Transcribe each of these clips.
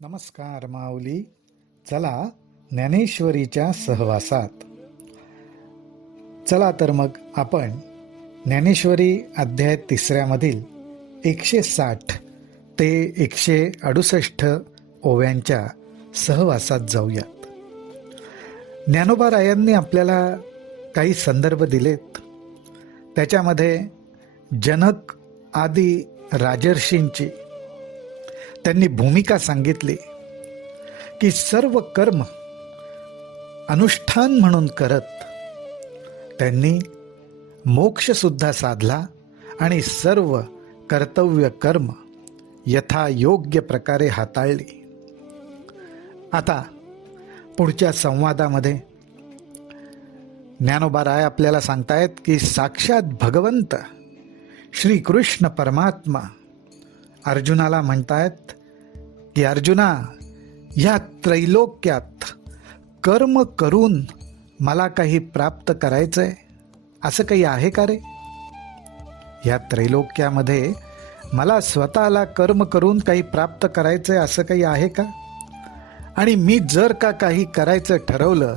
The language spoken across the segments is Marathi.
नमस्कार माऊली. चला ज्ञानेश्वरीच्या सहवासात. चला तर मग आपण ज्ञानेश्वरी अध्याय 3 मधील 160 ते 168 ओव्यांच्या सहवासात जाऊयात. ज्ञानोबारायांनी आपल्याला काही संदर्भ दिलेत. त्याच्यामध्ये जनक आदी राजर्षींची त्यांनी भूमिका सांगितली की सर्व कर्म अनुष्ठान म्हणून करत त्यांनी मोक्ष सुद्धा साधला आणि सर्व कर्तव्य कर्म यथायोग्य प्रकारे हाताळली. आता पुढच्या संवादामध्ये ज्ञानोबाराय आपल्याला सांगतायत की साक्षात भगवंत श्रीकृष्ण परमात्मा अर्जुनाला म्हणतायत की अर्जुना, या त्रैलोक्यात कर्म करून मला काही प्राप्त करायचंय असं काही आहे का रे? या त्रैलोक्यामध्ये मला स्वतःला कर्म करून काही प्राप्त करायचंय असं काही आहे का? आणि मी जर का काही करायचं ठरवलं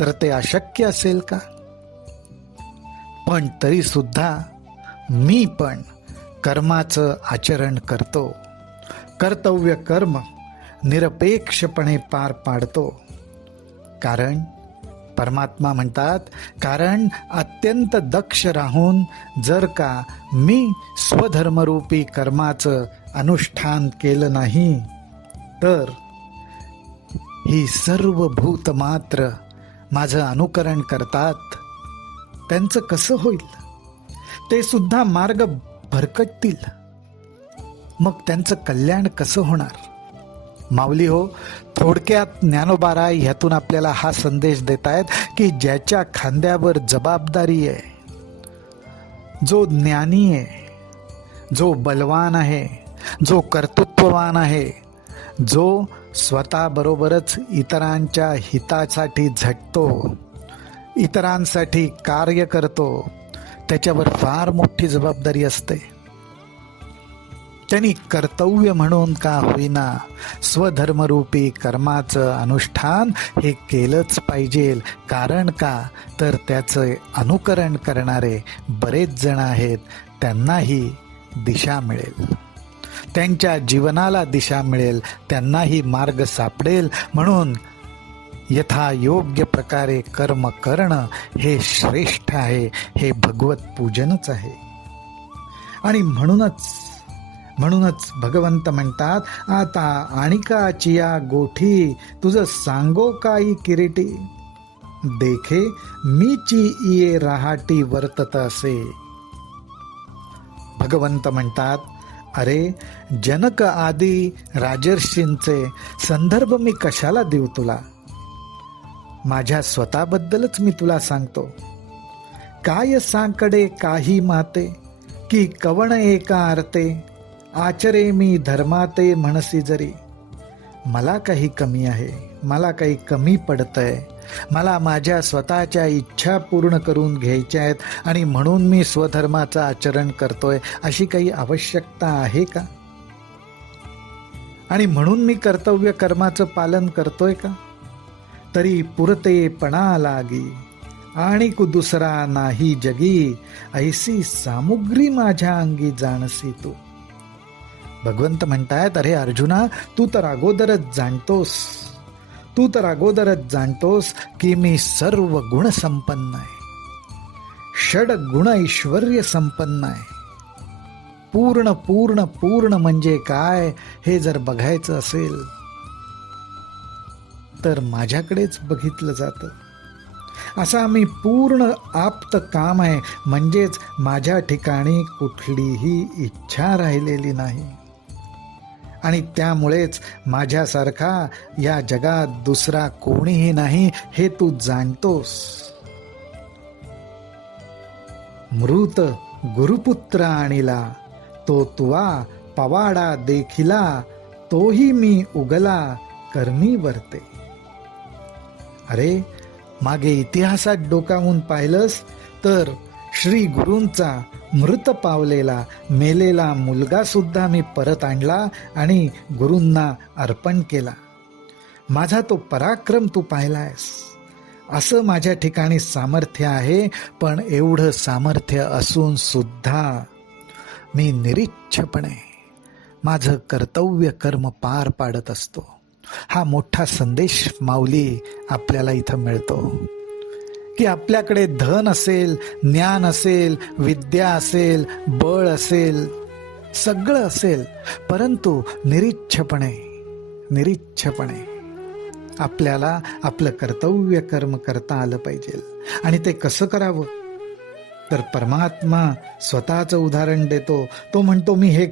तर ते अशक्य असेल का? पण तरी सुद्धा मी पण कर्माचं आचरण करतो, कर्तव्य कर्म निरपेक्षपणे पार पाडतो. कारण परमात्मा म्हणतात, कारण अत्यंत दक्ष राहून जर का मी स्वधर्मरूपी कर्माचं अनुष्ठान केलं नाही तर ही सर्व भूत मात्र माझं अनुकरण करतात. त्यांचं कसं होईल? ते सुद्धा मार्ग भरकटतील. मग त्यांचं कल्याण कसं होणार? माऊली हो, थोडक्यात ज्ञानोबाराय ह्यातून आपल्याला हा संदेश देत आहेत की ज्याच्या खांद्यावर जबाबदारी आहे, जो ज्ञानी आहे, जो बलवान आहे, जो कर्तृत्ववान आहे, जो स्वतःबरोबरच इतरांच्या हितासाठी झटतो, इतरांसाठी कार्य करतो, त्याच्यावर फार मोठी जबाबदारी असते. त्यांनी कर्तव्य म्हणून का होईना स्वधर्मरूपी कर्माचं अनुष्ठान हे केलंच पाहिजे. कारण का तर त्याचं अनुकरण करणारे बरेच जण आहेत. त्यांनाही दिशा मिळेल, त्यांच्या जीवनाला दिशा मिळेल, त्यांनाही मार्ग सापडेल. म्हणून यथायोग्य प्रकारे कर्म करणं हे श्रेष्ठ आहे, हे भगवत पूजनच आहे. आणि म्हणूनच भगवंत म्हणतात, आता आणिकाची या गोठी तुझं सांगो काही किरीटी, देखे मीची इये राहाटी वर्तत असे. भगवंत म्हणतात, अरे जनक आदी राजर्षींचे संदर्भ मी कशाला देऊ तुला? माझ्या स्वतःबद्दलच मी तुला सांगतो. काय सांकडे काही माते, की कवण एका अर्थे, आचरे मी धर्माते म्हणसी जरी. मला काही कमी आहे, मला काही कमी पडतंय, मला माझ्या स्वतःच्या इच्छा पूर्ण करून घ्यायच्या आहेत आणि म्हणून मी स्वधर्माचं आचरण करतोय, अशी काही आवश्यकता आहे का? आणि म्हणून मी कर्तव्य कर्माचं पालन करतोय का? तरी पुरतेपणा लागी आणि दुसरा नाही जगी, ऐसी सामुग्री माझ्या अंगी जाणसी तू. भगवंत म्हणतायत, अरे अर्जुना, तू तर अगोदरच जाणतोस की मी सर्व गुण संपन्न आहे, षड गुण ऐश्वर्य संपन्न आहे. पूर्ण पूर्ण पूर्ण म्हणजे काय हे जर बघायचं असेल तर माझ्याकडेच बघितलं जातं. असा मी पूर्ण आप्त काम आहे, म्हणजेच माझ्या ठिकाणी कुठलीही इच्छा राहिलेली नाही. आणि त्यामुळेच माझ्यासारखा या जगात दुसरा कोणीही नाही हे तू जाणतोस. मृत गुरुपुत्र आणिला, तो तुवा पवाडा देखिला, तोही मी उगला कर्मी वर्ते. अरे मागे इतिहासात डोकावून पाहिलंस तर श्री गुरूंचा मृत पावलेला मेलेला मुलगा सुद्धा मी परत आणला आणि गुरूंना अर्पण केला. माझा तो पराक्रम तू पाहिलायस. असं माझ्या ठिकाणी सामर्थ्य आहे, पण एवढं सामर्थ्य असून सुद्धा मी निरीच्छपणे माझं कर्तव्य कर्म पार पाडत असतो. हा मोठा संदेश माऊली आपल्याला इथं मिळतो की आपल्याकडे धन असेल, ज्ञान असेल, विद्या असेल, बळ असेल, सगळं असेल, परंतु निरीच्छपणे आपल्याला आपलं कर्तव्य कर्म करता आलं पाहिजे. आणि ते कसं करावं तर परमात्मा स्वतःचं उदाहरण देतो. तो म्हणतो, मी हे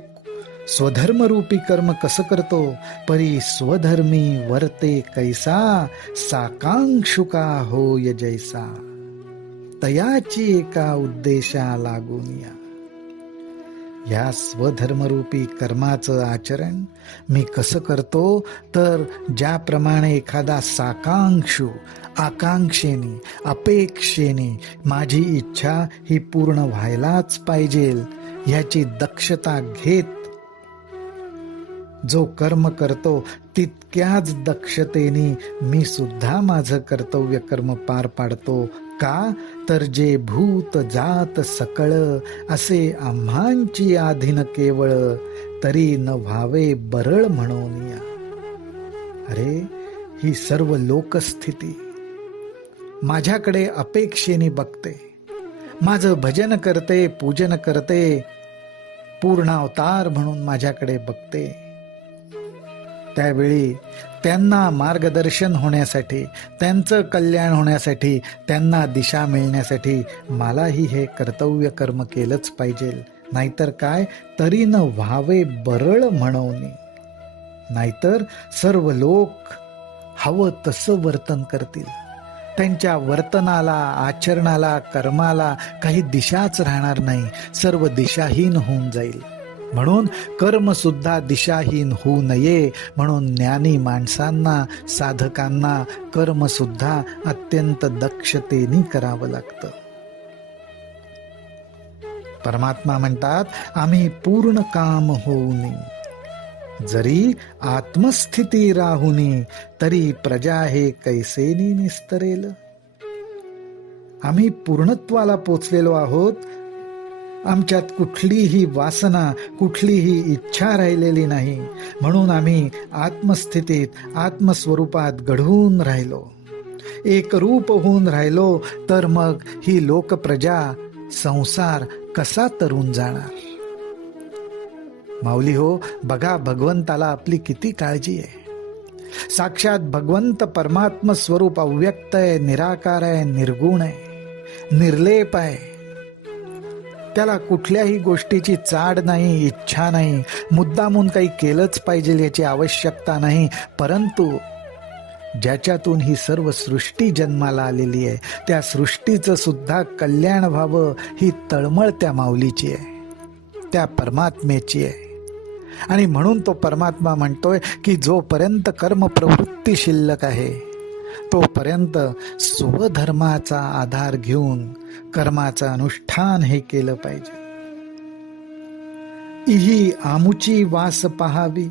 स्वधर्मरूपी कर्म कसं करतो. परी स्वधर्मी वर्ते कैसा, साकांक्षुका होय जैसा. तयाची एका उद्देशा लागून या स्वधर्मरूपी कर्माचं आचरण मी कसं करतो तर ज्याप्रमाणे एखादा साकांक्षू आकांक्षेने अपेक्षेने माझी इच्छा ही पूर्ण व्हायलाच पाहिजे ह्याची दक्षता घेत जो कर्म करतो तितक्याच दक्षतेने मी सुद्धा माझं कर्तव्य कर्म पार पाडतो. का तर जे भूत जात सकळ असे आम्हांची आधीन केवळ, तरी न व्हावे बरळ म्हणून या. अरे ही सर्व लोकस्थिती माझ्याकडे अपेक्षेने बघते, माझं भजन करते, पूजन करते, पूर्णावतार म्हणून माझ्याकडे बघते. त्यावेळी त्यांना मार्गदर्शन होण्यासाठी, त्यांचं कल्याण होण्यासाठी, त्यांना दिशा मिळण्यासाठी मलाही हे कर्तव्य कर्म केलंच पाहिजे. नाहीतर काय, तरी न व्हावे बरळ म्हणून. नाहीतर सर्व लोक हवं तसं वर्तन करतील. त्यांच्या वर्तनाला, आचरणाला, कर्माला काही दिशाच राहणार नाही. सर्व दिशाहीन होऊन जाईल. म्हणून कर्म सुद्धा दिशाहीन होऊ नये म्हणून ज्ञानी माणसांना, साधकांना कर्म सुद्धा अत्यंत दक्षतेने करावं लागतं. परमात्मा म्हणतात, आम्ही पूर्ण काम होऊनी जरी आत्मस्थिती राहुनी, तरी प्रजा हे कैसेनी निस्तरेल. आम्ही पूर्णत्वाला पोचलेलो आहोत. आमच्यात कुठलीही वासना, कुठलीही इच्छा राहिलेली नाही. म्हणून आम्ही आत्मस्थितीत, आत्मस्वरूपात घडवून राहिलो, एकरूप होऊन राहिलो. तर मग ही लोकप्रजा, संसार कसा तरून जाणार. माऊली हो, बघा भगवंताला आपली किती काळजी आहे. साक्षात भगवंत परमात्म स्वरूप अव्यक्त आहे, निराकार आहे, निर्गुण आहे, निर्लेप आहे. त्याला कुठल्याही गोष्टीची चाड नाही, इच्छा नाही, मुद्दामून काही केलंच पाहिजे याची आवश्यकता नाही. परंतु ज्याच्यातून ही सर्व सृष्टी जन्माला आलेली आहे, त्या सृष्टीचं सुद्धा कल्याण व्हावं ही तळमळ त्या माऊलीची आहे, त्या परमात्म्याची आहे. आणि म्हणून तो परमात्मा म्हणतोय की जोपर्यंत कर्म प्रवृत्ती शिल्लक आहे तोपर्यंत स्वधर्माचा आधार घेऊन कर्माचं अनुष्ठान हे केलं पाहिजे. इही आमुची वास पहावी,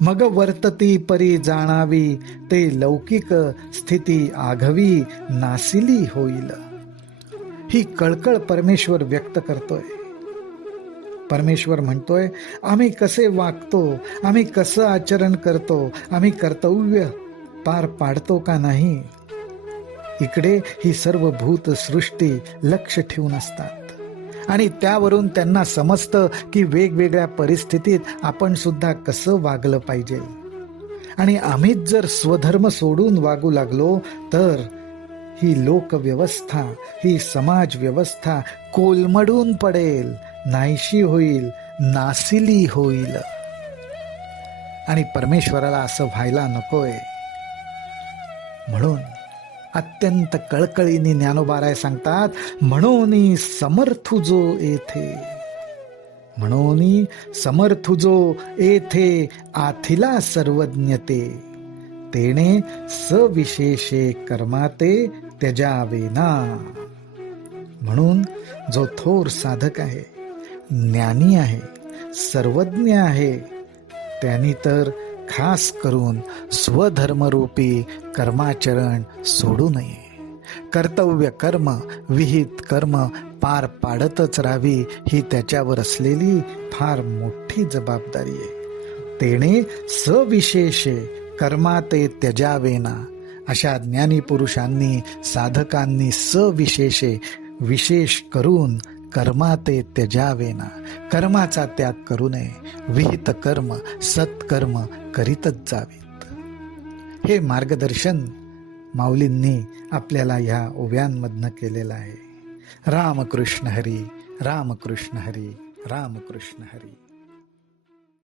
मग वर्तती परी जाणावी, ते लौकिक स्थिती आघवी नासिली होईल. ही कळकळ परमेश्वर व्यक्त करतोय. परमेश्वर म्हणतोय, आम्ही कसे वागतो, आम्ही कसं आचरण करतो, आम्ही कर्तव्य पार पाडतो का नाही, इकडे ही सर्व भूत सृष्टी लक्ष ठेवून असतात. आणि त्यावरून त्यांना समजतं की वेगवेगळ्या परिस्थितीत आपण सुद्धा कसं वागलं पाहिजे. आणि आम्हीच जर स्वधर्म सोडून वागू लागलो तर ही लोकव्यवस्था, ही समाज व्यवस्था कोलमडून पडेल, नाहीशी होईल, नासिली होईल. आणि परमेश्वराला असं व्हायला नकोय. म्हणून अत्यंत कळकळीने ज्ञानोबाराय सांगतात, म्हणून समर्थू जो येथे, म्हणून समर्थू जो येथे आथिला सर्वज्ञते, तेने सविशेषे कर्माते त्यजावेना. म्हणून जो थोर साधक आहे, ज्ञानी आहे, सर्वज्ञ आहे, त्यांनी तर खास करून स्वधर्मरूपी कर्माचरण सोडू नये. कर्तव्य कर्म, विहित कर्म पार पाडतच राहावी ही त्याच्यावर असलेली फार मोठी जबाबदारी आहे. तेणे सविशेषे कर्माते त्यजावेना. अशा ज्ञानी पुरुषांनी, साधकांनी सविशेषे विशेष करून कर्माते त्यजावेना, कर्माचा त्याग करू नये, विहित कर्म सत्कर्म करीतच जावीत. हे मार्गदर्शन माऊलींनी आपल्याला ह्या ओव्यांमधनं केलेलं आहे. रामकृष्ण हरी, रामकृष्ण हरी, रामकृष्ण हरी.